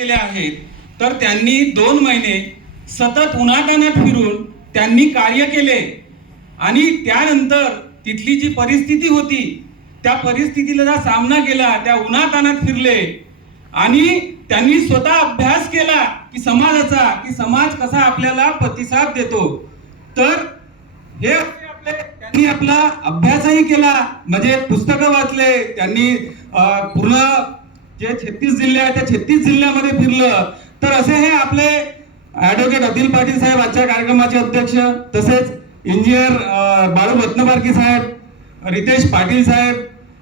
आहेत, तर त्यांनी 2 महिने सतत उन्हातान्हात फिरून त्यांनी कार्य केले आणि त्यानंतर तिथली जी परिस्थिती होती त्या परिस्थितीला सामना केला, त्या उन्हातान्हात फिरले आणि त्यांनी स्वतः अभ्यास केला की समाजाचा, की समाज कसा आपल्याला प्रतिसाद देतो. तर हे त्यांनी आपला अभ्यासही केला, म्हणजे पुस्तकं वाचले त्यांनी, पूर्ण जे 36 जिल्हे आहेत त्या 36 जिल्ह्यामध्ये फिरलं. तर असे हे आपले ऍडव्होकेट अदिल पाटील साहेब आजच्या कार्यक्रमाचे अध्यक्ष, तसेच इंजिनियर बाळू रत्नपारखी साहेब, रितेश पाटील साहेब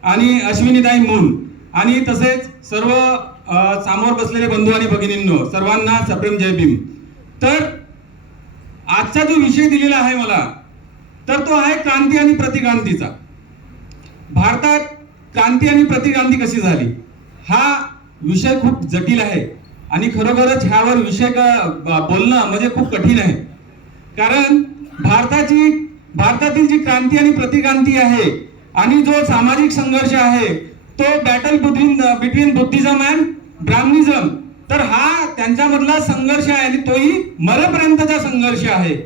आणि अश्विनीताई मून आणि तसेच सर्व समोर बसलेले बंधू आणि भगिनींनो, सर्वांना सप्रेम जय भीम. तर आजचा जो विषय दिलेला आहे मला, तर तो आहे क्रांती आणि प्रतिक्रांतीचा. भारतात क्रांती आणि प्रतिक्रांती कशी झाली हा विषय खूप जटिल आहे आणि खरोखरच ह्यावर विषय बोलणं म्हणजे खूप कठीण आहे. कारण भारतातील जी क्रांती आणि प्रतिक्रांती आहे आणि जो सामाजिक संघर्ष आहे तो बॅटल बिटवीन बुद्धिझम अँड ब्राह्मनिझम, तर हा त्यांच्यामधला संघर्ष आहे आणि तोही मरेपर्यंतचा संघर्ष आहे.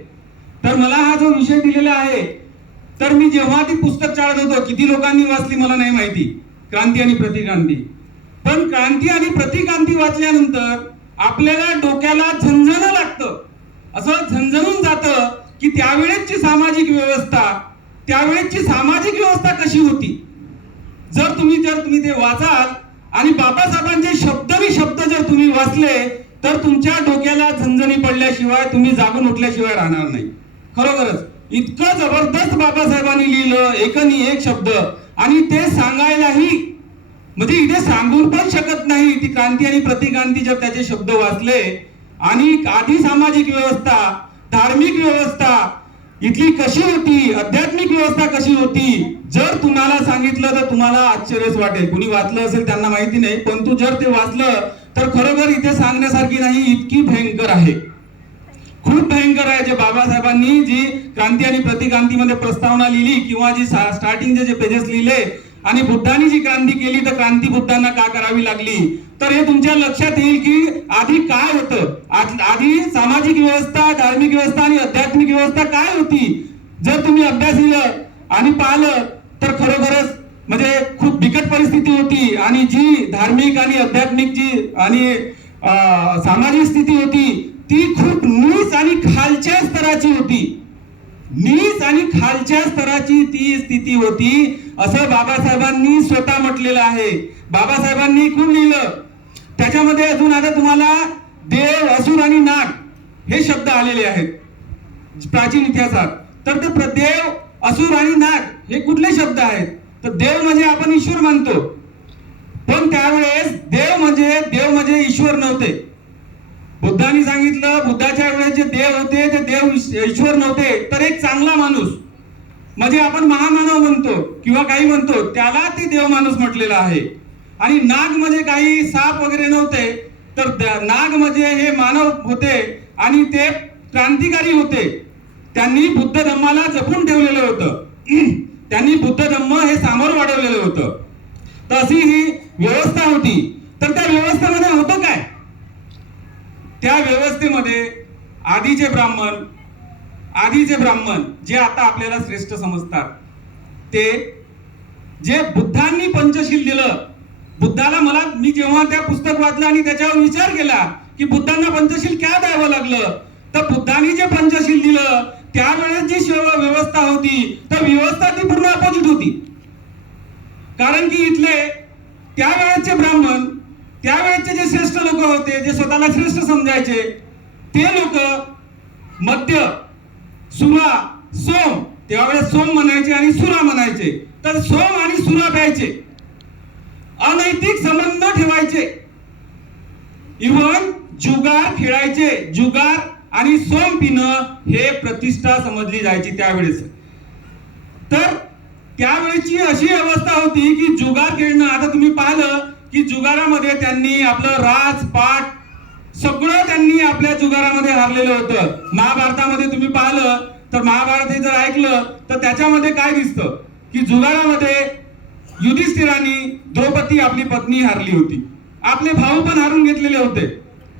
तर मला हा जो विषय दिलेला आहे, तर मी जेव्हा ती पुस्तक चाळत होतो, किती लोकांनी वाचली मला नाही माहिती, क्रांती आणि प्रतिक्रांती, पण क्रांती आणि प्रतिक्रांती वाचल्यानंतर आपल्याला डोक्याला झणझणं लागतं, असं झणझणून जातं की त्यावेळेची सामाजिक व्यवस्था कशी होती. जर तुम्ही ते वाचाल आणि बाबासाहेबांचे शब्द जर तुम्ही वाचले, तर तुमच्या डोक्याला झणझणी पडल्याशिवाय, तुम्ही जागून उठल्याशिवाय राहणार नाही. खरोखरच इतकं जबरदस्त बाबासाहेबांनी लिहिलं, एकनी एक शब्द, आणि ते सांगायलाही म्हणजे इथे सांगून पण शकत नाही. ती क्रांती आणि प्रतिक्रांती जर त्याचे शब्द वाचले आणि आधी सामाजिक व्यवस्था, धार्मिक व्यवस्था इथली कशी होती, आध्यात्मिक व्यवस्था कशी होती, जर तुम्हाला सांगितलं तर तुम्हाला आश्चर्यच वाटेल. कुणी वाचलं असेल त्यांना माहिती नाही, पण तू जर ते वाचलं तर खरोखर इथे सांगण्यासारखी नाही, इतकी भयंकर आहे, खूप भयंकर आहे. जे बाबासाहेबांनी जी क्रांती आणि प्रतिक्रांतीमध्ये प्रस्तावना लिहिली किंवा जी स्टार्टिंगचे जे पेजेस लिहिले आणि बुद्धांनी जी क्रांती केली, तर क्रांती बुद्धांना का करावी लागली, तर हे तुमच्या लक्षात येईल की आधी काय होतं, आधी सामाजिक व्यवस्था, धार्मिक व्यवस्था आणि आध्यात्मिक व्यवस्था काय होती. जर तुम्ही अभ्यास लिहिलं आणि पाहिलं तर खरोखरच म्हणजे खूप बिकट परिस्थिती होती आणि जी धार्मिक आणि आध्यात्मिक जी आणि सामाजिक स्थिती होती ती खूप नीच आणि खालच्या स्तराची होती. नीच आणि खालच्या स्तराची ती स्थिती होती, असं बाबासाहेबांनी स्वतः म्हटलेलं आहे. बाबासाहेबांनी खूप लिहिलं. त्याच्यामध्ये अजून आता तुम्हाला देव, असुर आणि नाग हे शब्द आलेले आहेत प्राचीन इतिहासात. तर ते देव, असुर आणि नाग हे कुठले शब्द आहेत, तर देव म्हणजे आपण ईश्वर मानतो, पण त्यावेळेस देव म्हणजे ईश्वर नव्हते. बुद्धांनी सांगितलं, बुद्धाच्या वेळेस जे देव होते ते देव ईश्वर नव्हते, तर एक चांगला माणूस म्हणजे आपण महामानव म्हणतो किंवा काही म्हणतो, त्याला ते देव माणूस म्हटलेला आहे. आणि नाग म्हणजे काही साप वगैरे नव्हते, तर नाग म्हणजे हे मानव होते आणि ते क्रांतिकारी होते. त्यांनी बुद्ध धम्माला जपून ठेवलेलं होतं, त्यांनी बुद्ध धम्म हे सामोर वाढवलेलं होतं. तर अशी ही व्यवस्था होती. तर त्या व्यवस्थेमध्ये होतं काय, त्या व्यवस्थेमध्ये आधीचे ब्राह्मण जे आता आपल्याला श्रेष्ठ समजतात, ते जे बुद्धांनी पंचशील दिलं, बुद्धाला मी जेव्हा त्या पुस्तक वाचलं आणि त्याच्यावर विचार केला की बुद्धांना पंचशील का द्यावं लागलं, तर बुद्धांनी जे पंचशील दिलं त्यावेळेस जी व्यवस्था होती, तर व्यवस्था ती पूर्ण अपोजिट होती. कारण की इथले त्यावेळेसचे ब्राह्मण, त्यावेळेचे जे श्रेष्ठ लोक होते, जे स्वतःला श्रेष्ठ समजायचे, ते लोक मद्य, सुरा, सोम, त्यावेळेस सोम म्हणायचे आणि सुरा म्हणायचे, तर सोम आणि सुरा प्यायचे, अनैतिक संबंध ठेवायचे, इव्हन जुगार खेळायचे. जुगार आणि सोम पिणं हे प्रतिष्ठा समजली जायची त्यावेळेस. तर त्यावेळेची अशी अवस्था होती की जुगार खेळणं, आता तुम्ही पाहिलं की जुगारामध्ये त्यांनी आपलं राजपाट सगळं त्यांनी आपल्या जुगारामध्ये हारलेलं होतं. महाभारतामध्ये तुम्ही पाहिलं तर महाभारत हे जर ऐकलं तर त्याच्यामध्ये काय दिसतं की जुगारामध्ये युधिष्ठिराने द्रौपदी आपली पत्नी हारली होती. आपले भाऊ पण हारून घेतलेले होते.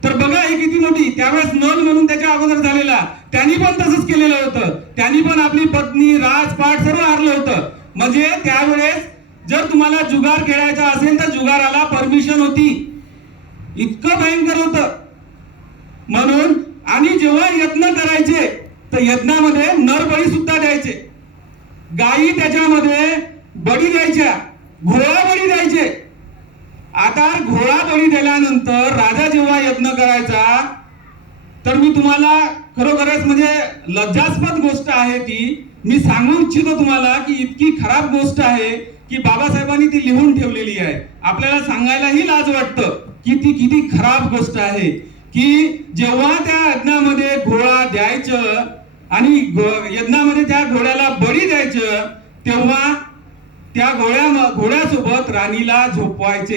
तर बघा ही किती मोठी. त्यावेळेस नल म्हणून त्याच्या अगोदर झालेला, त्यांनी पण तसंच केलेलं होतं. त्यांनी पण आपली पत्नी, राजपाट सर्व हारलं होतं. म्हणजे त्यावेळेस जर तुम्हाला जुगार खेळायचा असेल तर जुगाराला परमिशन होती. इतकं भयंकर होतं. म्हणून आणि जेव्हा यज्ञ करायचे तर यज्ञामध्ये नरबळी सुद्धा द्यायचे. गायी त्याच्यामध्ये बळी द्यायच्या, घोडा बळी द्यायचे. आता घोडा बळी दिल्यानंतर राजा जेव्हा यज्ञ करायचा तर मी तुम्हाला खरोखरच म्हणजे लज्जास्पद गोष्ट आहे ती. मी सांगू इच्छितो तुम्हाला की इतकी खराब गोष्ट आहे की बाबासाहेबांनी ती लिहून ठेवलेली आहे. आपल्याला सांगायलाही लाज वाटतं की ती किती खराब गोष्ट आहे. की जेव्हा त्या यज्ञामध्ये घोडा द्यायचं आणि यज्ञामध्ये त्या घोड्याला बळी द्यायचं तेव्हा त्या घोड्यासोबत राणीला झोपवायचे.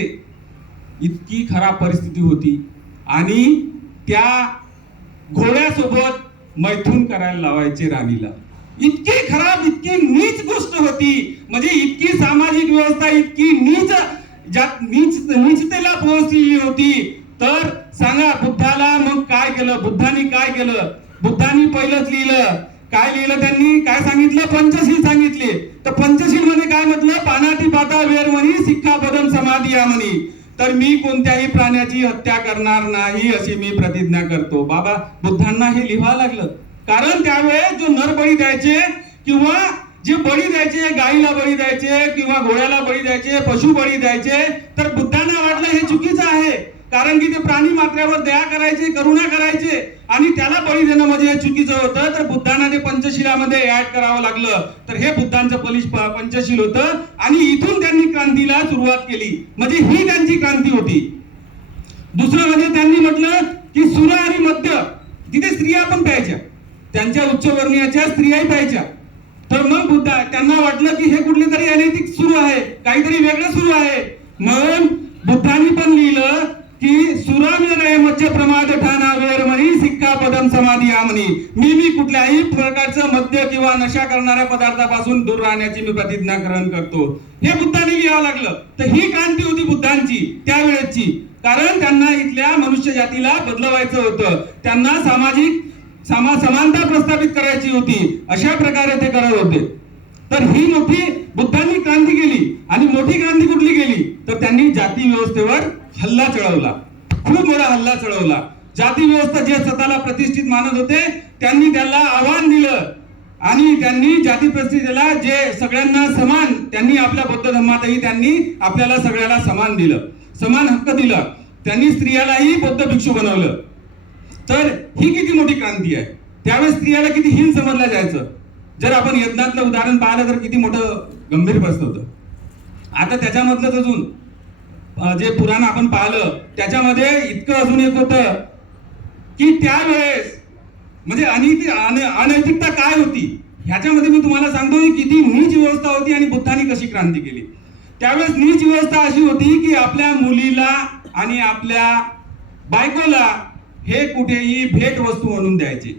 इतकी खराब परिस्थिती होती. आणि त्या घोड्यासोबत मैथून करायला लावायचे राणीला. इतकी खराब, इतकी नीच गोष्ट होती. म्हणजे इतकी सामाजिक व्यवस्था इतकी नीचतेला पोहोचली होती. तर सांगा बुद्धाला मग काय केलं? बुद्धांनी काय केलं? बुद्धांनी पहिलंच लिहिलं. काय लिहिलं त्यांनी? काय सांगितलं? पंचशील सांगितले. तर पंचशील मध्ये काय म्हटलं? पानाती पाता वेरमणी सिक्खापदम समाधियामणी. तर मी कोणत्याही प्राण्याची हत्या करणार नाही अशी मी प्रतिज्ञा करतो. बाबा बुद्धांना हे लिहावं लागलं. कारण त्यावेळेस जो नरबळी द्यायचे किंवा जे बळी द्यायचे, गाईला बळी द्यायचे किंवा घोड्याला बळी द्यायचे, पशु बळी द्यायचे, तर बुद्धांना वाटलं हे चुकीचं आहे. कारण की ते प्राणी मात्र्यावर दया करायचे, करुणा करायचे आणि त्याला बळी देणं म्हणजे हे चुकीचं होतं. तर बुद्धांना ते पंचशिलामध्ये ऍड करावं लागलं. तर हे बुद्धांचं पंचशील होतं आणि इथून त्यांनी क्रांतीला सुरुवात केली. म्हणजे ही त्यांची क्रांती होती. दुसरं म्हणजे त्यांनी म्हटलं की सुर आणि मद्य तिथे स्त्रिया पण प्यायच्या, त्यांच्या उच्चवर्णीयाच्या स्त्रियाही प्यायच्या. तर मग त्यांना वाटलं की हे कुठली तरी अनैतिक सुरू आहे, काहीतरी वेगळं सुरू आहे. म्हणून बुद्धांनी पण लिहिलं की सुरामेरय मध्य प्रमाद ठाणा वेरमणी सिक्खापदम समाधियामणी. मी कुठल्याही प्रकारचं मद्य किंवा नशा करणाऱ्या पदार्थापासून दूर राहण्याची मी प्रतिज्ञा ग्रहण करतो. हे बुद्धांनी लिहावं लागलं. तर ही क्रांती होती बुद्धांची त्यावेळेची. कारण त्यांना इथल्या मनुष्य जातीला बदलवायचं होतं. त्यांना सामाजिक समानता प्रस्थापित करायची होती. अशा प्रकारे ते करत होते. तर ही मोठी बुद्धांनी क्रांती केली. आणि मोठी क्रांती कुठली केली? तर त्यांनी जाती व्यवस्थेवर हल्ला चढवला. खूप मोठा हल्ला चढवला. जाती व्यवस्था जे स्वतःला प्रतिष्ठित मानत होते त्यांनी त्याला आव्हान दिलं. आणि त्यांनी जाती प्रतिष्ठेला जे सगळ्यांना समान, त्यांनी आपल्या बौद्ध धर्मातही त्यांनी आपल्याला सगळ्याला समान दिलं, समान हक्क दिला. त्यांनी स्त्रियालाही बौद्ध भिक्षू बनवलं. तर ही किती मोठी क्रांती आहे. त्यावेळेस स्त्रियाला किती हीन समजलं जायचं. जर आपण यज्ञातलं उदाहरण पाहिलं तर किती मोठं गंभीर प्रश्न होतं. आता त्याच्यामधलं अजून जे पुराण आपण पाहिलं त्याच्यामध्ये इतकं अजून एक होतं की त्यावेळेस म्हणजे अनैतिकता काय होती ह्याच्यामध्ये मी तुम्हाला सांगतो की किती नीच व्यवस्था होती आणि बुद्धांनी कशी क्रांती केली. त्यावेळेस नीच व्यवस्था अशी होती की आपल्या मुलीला आणि आपल्या बायकोला हे कुठेही भेट वस्तू म्हणून द्यायचे.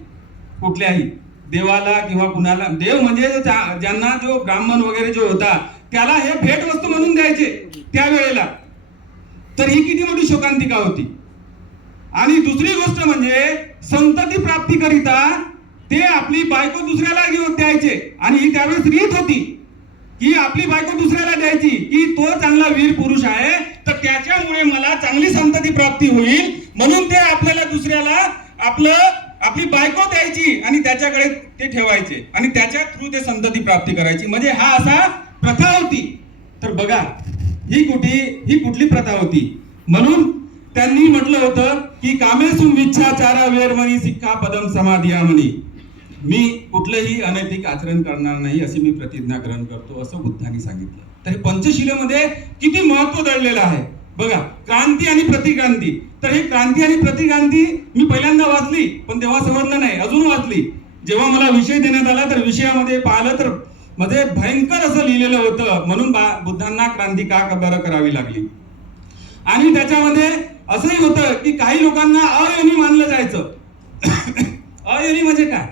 कुठल्याही देवाला किंवा कुणाला, देव म्हणजे ज्यांना जो ब्राह्मण वगैरे जो होता त्याला हे भेट वस्तू म्हणून द्यायचे त्यावेळेला. तर ही किती मोठी शोकांतिका होती. आणि दुसरी गोष्ट म्हणजे संतती प्राप्तीकरिता ते आपली बायको दुसऱ्याला घेऊन द्यायचे. आणि ही त्यावेळेस रीत होती की आपली बायको दुसऱ्याला द्यायची की तो चांगला वीर पुरुष आहे तर त्याच्यामुळे मला चांगली संतती प्राप्ती होईल म्हणून ते आपल्याला दुसऱ्याला आपली बायको द्यायची आणि त्याच्याकडे ते ठेवायचे आणि त्याच्या थ्रू ते संतती प्राप्ती करायची. म्हणजे हा असा प्रथा होती. तर बघा ही कुठली प्रथा होती. म्हणून त्यांनी म्हटलं होतं की कामेसु विच्छाचारा वेरमणी सिक्खापदम समाधियामणी. मी कुठलंही अनैतिक आचरण करणार नाही अशी मी प्रतिज्ञा ग्रहण करतो असं बुद्धांनी सांगितलं. तर हे पंचशिलेमध्ये किती महत्व दडलेलं आहे बघा. क्रांती आणि प्रतिक्रांती. तर ही क्रांती आणि प्रतिक्रांती मी पहिल्यांदा वाचली पण तेव्हा समजलं नाही, अजून वाचली. जेव्हा मला विषय देण्यात आला तर विषयामध्ये पाहिलं तर मध्ये भयंकर असं लिहिलेलं होतं. म्हणून बुद्धांना क्रांती का बरं करावी लागली. आणि त्याच्यामध्ये असंही होतं की काही लोकांना अयोनी मानलं जायचं. अयोनी म्हणजे काय?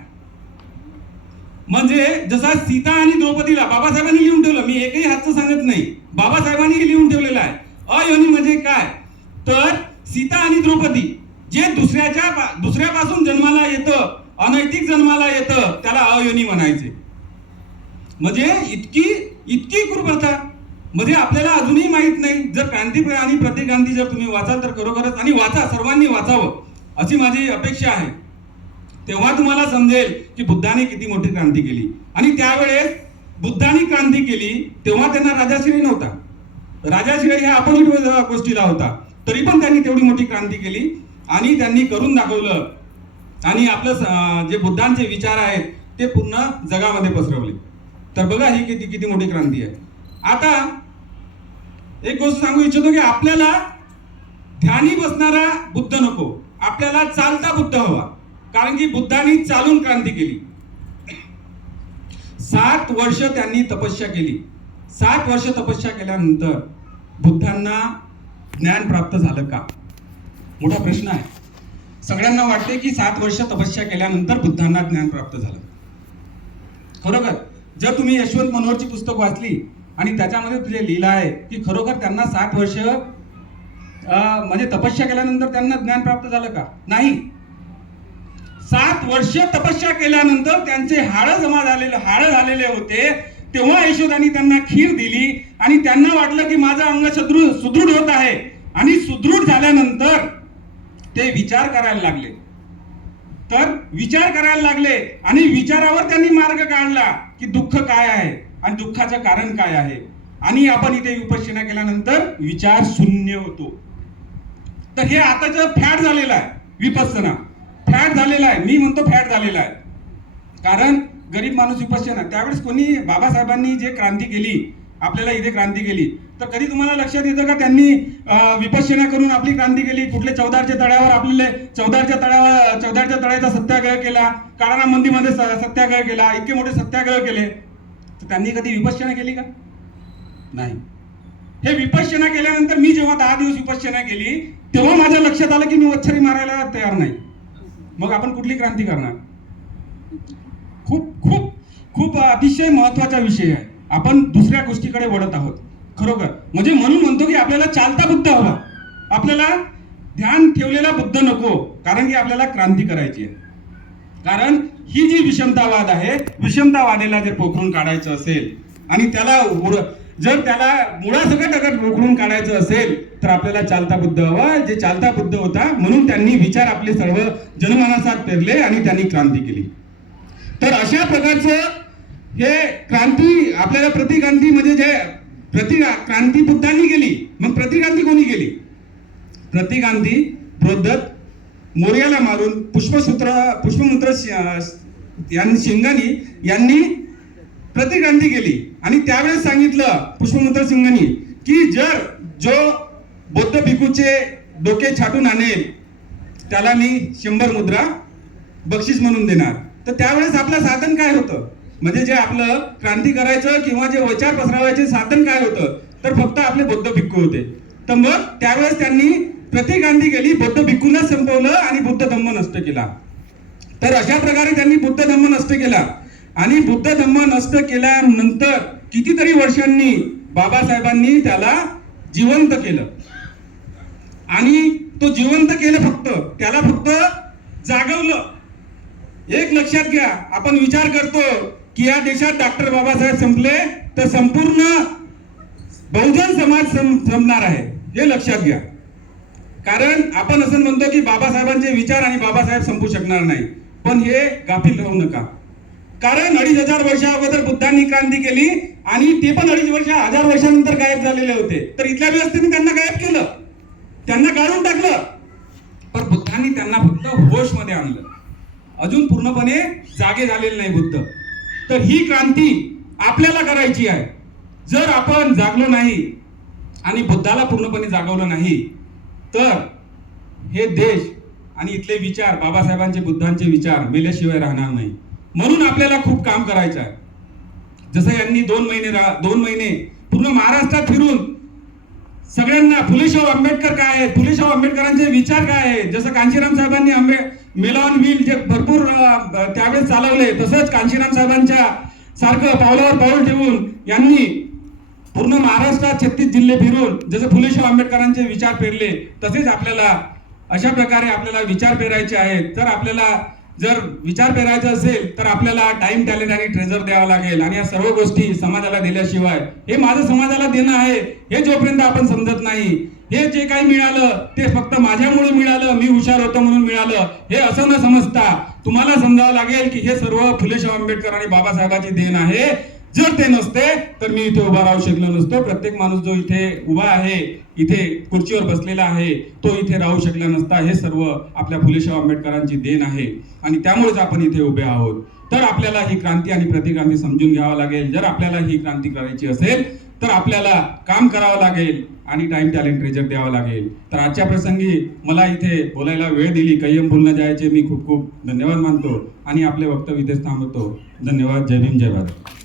म्हणजे जसा सीता आणि द्रौपदीला बाबासाहेबांनी लिहून ठेवलं, मी एकही हातचं सांगत नाही, बाबासाहेबांनी लिहून ठेवलेलं आहे. अयोनी म्हणजे काय? तर सीता आणि द्रौपदी जे दुसऱ्यापासून जन्माला येतं, अनैतिक जन्माला येतं, त्याला अयोनी म्हणायचे. म्हणजे इतकी क्रूरता. म्हणजे आपल्याला अजूनही माहित नाही. जर क्रांती आणि प्रतिक्रांती जर तुम्ही वाचाल तर खरोखरच, आणि वाचा, सर्वांनी वाचावं अशी माझी अपेक्षा आहे. तेव्हा तुम्हाला समजेल की बुद्धाने किती मोठी क्रांती केली. आणि त्यावेळेस बुद्धाने क्रांती केली तेव्हा त्यांना राजाश्रय नव्हता. राजाश्रय ह्या अपोजिट गोष्टीला होता. तरी पण त्यांनी तेवढी मोठी क्रांती केली आणि त्यांनी करून दाखवलं. आणि आपलं जे बुद्धांचे विचार आहेत ते पूर्ण जगामध्ये पसरवले. तर बघा ही किती मोठी क्रांती आहे. आता एक गोष्ट सांगू इच्छितो की आपल्याला ध्यानी बसणारा बुद्ध नको, आपल्याला चालता बुद्ध हवा. कारण की बुद्धांनी चालून क्रांती केली. 7 वर्ष त्यांनी तपस्या केली. 7 वर्ष तपस्या केल्यानंतर बुद्धांना ज्ञान प्राप्त झालं का? मोठा प्रश्न आहे. सगळ्यांना वाटते की 7 वर्ष तपस्या केल्यानंतर बुद्धांना ज्ञान प्राप्त झालं. खरोखर जर तुम्ही यशवंत मनोहरची पुस्तक वाचली आणि त्याच्यामध्ये जे लिहिलं आहे की खरोखर त्यांना 7 वर्ष म्हणजे तपस्या केल्यानंतर त्यांना ज्ञान प्राप्त झालं का? नाही. 7 वर्ष तपस्या केल्यानंतर त्यांचे हाडं झालेले होते. तेव्हा यशोदानी त्यांना खीर दिली आणि त्यांना वाटलं की माझं अंग सुदृढ होत आहे. आणि सुदृढ झाल्यानंतर ते विचार करायला लागले. तर विचार करायला लागले आणि विचारावर त्यांनी मार्ग काढला की दुःख काय आहे आणि दुःखाचं कारण काय आहे. आणि आपण इथे विपश्यना केल्यानंतर विचार शून्य होतो. तर हे आताचं फॅड झालेलं आहे. विपश्यना फॅड झालेला आहे. मी म्हणतो फॅड झालेला आहे. कारण गरीब माणूस विपश्यना, त्यावेळेस कोणी बाबासाहेबांनी जे क्रांती केली, आपल्याला इथे क्रांती केली, तर कधी तुम्हाला लक्षात येतं का त्यांनी विपश्यना करून आपली क्रांती केली? कुठले चौदारच्या तळ्यावर आपले चौदारच्या तळ्याचा सत्याग्रह केला, काळाराम मंदिरमध्ये सत्याग्रह केला, इतके मोठे सत्याग्रह केले. तर त्यांनी कधी विपश्यना केली का? नाही. हे विपश्यना केल्यानंतर मी जेव्हा 10 दिवस विपश्यना केली तेव्हा माझ्या लक्षात आलं की मी वच्छरी मारायला तयार नाही. मग आपण कुठली क्रांती करणार? खूप खूप खूप अतिशय महत्वाचा विषय आहे. आपण दुसऱ्या गोष्टीकडे वळत आहोत खरोखर. म्हणजे म्हणून म्हणतो की आपल्याला चालता बुद्ध हवा, आपल्याला ध्यान ठेवलेला बुद्ध नको. कारण की आपल्याला क्रांती करायची आहे. कारण ही जी विषमतावाद आहे, विषमतावादाला जर पोखरून काढायचं असेल आणि जर त्याला मुळासकट अगर पोखरून काढायचं असेल तर आपल्याला चालता बुद्ध हवा. जे चालता बुद्ध होता म्हणून त्यांनी विचार आपले सर्व जनमानसात पेरले आणि त्यांनी क्रांती केली. तर अशा प्रकारचं हे क्रांती आपल्याला प्रतिक्रांती म्हणजे जे क्रांती बुद्धांनी केली. मग प्रतिक्रांती कोणी केली? प्रतिक्रांती बृहद्रथ मौर्याला मारून पुष्पमुद्र यांनी प्रतिक्रांती केली. आणि त्यावेळेस सांगितलं पुष्पमुद्र सिंगांनी की जो बौद्ध भिक्खूचे डोके छाटून आणेल त्याला मी 100 मुद्रा बक्षीस म्हणून देणार. तर त्यावेळेस आपलं साधन काय होतं? म्हणजे जे आपलं क्रांती करायचं किंवा जे विचार पसरवायचे साधन काय होतं? तर फक्त आपले बौद्ध भिक्खू होते. तर मग त्यावेळेस त्यांनी प्रतिक्रांती केली, बौद्ध भिक्खूंना संपवलं आणि बुद्ध धम्म नष्ट केला. तर अशा प्रकारे त्यांनी बुद्ध धम्म नष्ट केला. आणि बुद्ध धम्म नष्ट केल्यानंतर कितीतरी वर्षांनी बाबासाहेबांनी त्याला जिवंत केलं. आणि तो जिवंत केलं, त्याला फक्त जागवलं. एक लक्षात घ्या, आपण विचार करतो की या देशात डॉक्टर बाबासाहेब संपले तर संपूर्ण बहुजन समाज संपणार आहे, हे लक्षात घ्या. कारण आपण असं म्हणतो की बाबासाहेबांचे विचार आणि बाबासाहेब संपू शकणार नाही. पण हे गाफील राहू नका. कारण 2500 वर्षा अगोदर बुद्धांनी क्रांती केली आणि ते पण 1000 वर्षानंतर गायब झालेले होते. तर इथल्या व्यवस्थेने त्यांना गायब केलं, त्यांना गाळून टाकलं. पण बुद्धांनी त्यांना फक्त होश मध्ये आणलं. अजून पूर्णपणे जागे झालेले नाही बुद्ध. तर ही क्रांती आपल्याला करायची आहे. जर आपण जागलो नाही आणि बुद्धाला पूर्णपणे जागवलं नाही तर हे देश आणि इथले विचार, बाबासाहेबांचे बुद्धांचे विचार मेल्याशिवाय राहणार नाही. म्हणून आपल्याला खूप काम करायचं आहे. जसं यांनी 2 महिने पूर्ण महाराष्ट्रात फिरून सगळ्यांना फुलेशाहू आंबेडकर काय आहे, फुलेशाहू आंबेडकरांचे विचार काय आहे, जसं कांशीराम साहेबांनी मेलॉन व्हील जे भरपूर त्यावेळेस चालवले, तसंच कांशीराम साहेबांच्या सारखं पावलावर पाऊल ठेवून यांनी पूर्ण महाराष्ट्रात 36 जिल्हे फिरून जसं फुले शाहू आंबेडकरांचे विचार पेरले तसेच आपल्याला अशा प्रकारे आपल्याला विचार पेरायचे आहेत. जर विचार पेरायचा असेल तर आपल्याला टाइम, टॅलेंट आणि ट्रेजर द्यावा लागेल. आणि या सर्व गोष्टी समाजाला दिल्याशिवाय, हे माझं समाजाला देणं आहे हे जोपर्यंत आपण समजत नाही, हे जे काही मिळालं ते फक्त माझ्यामुळे मिळालं, मी हुशार होतो म्हणून मिळालं, हे असं न समजता तुम्हाला समजावं लागेल की हे सर्व फुले शाहू आंबेडकर आणि बाबासाहेबांची देण आहे. जर ते नसते तर मी इथे उभा राहू शकलो नसतो. प्रत्येक माणूस जो इथे उभा आहे, इथे खुर्चीवर बसलेला आहे, तो इथे राहू शकला नसता. हे सर्व आपल्या फुले शाहू आंबेडकरांची देण आहे आणि त्यामुळेच आपण इथे उभे आहोत. तर आपल्याला ही क्रांती आणि प्रतिक्रांती समजून घ्यावं लागेल. जर आपल्याला ही क्रांती करायची असेल तर आपल्याला काम करावं लागेल आणि टाइम, टॅलेंट, ट्रेजर द्यावं लागेल. तर आजच्या प्रसंगी मला इथे बोलायला वेळ दिली, कैयम बोलणं जायचे, मी खूप खूप धन्यवाद मानतो आणि आपले वक्तव्य इथेच थांबवतो. धन्यवाद. जय भीम, जय भारत.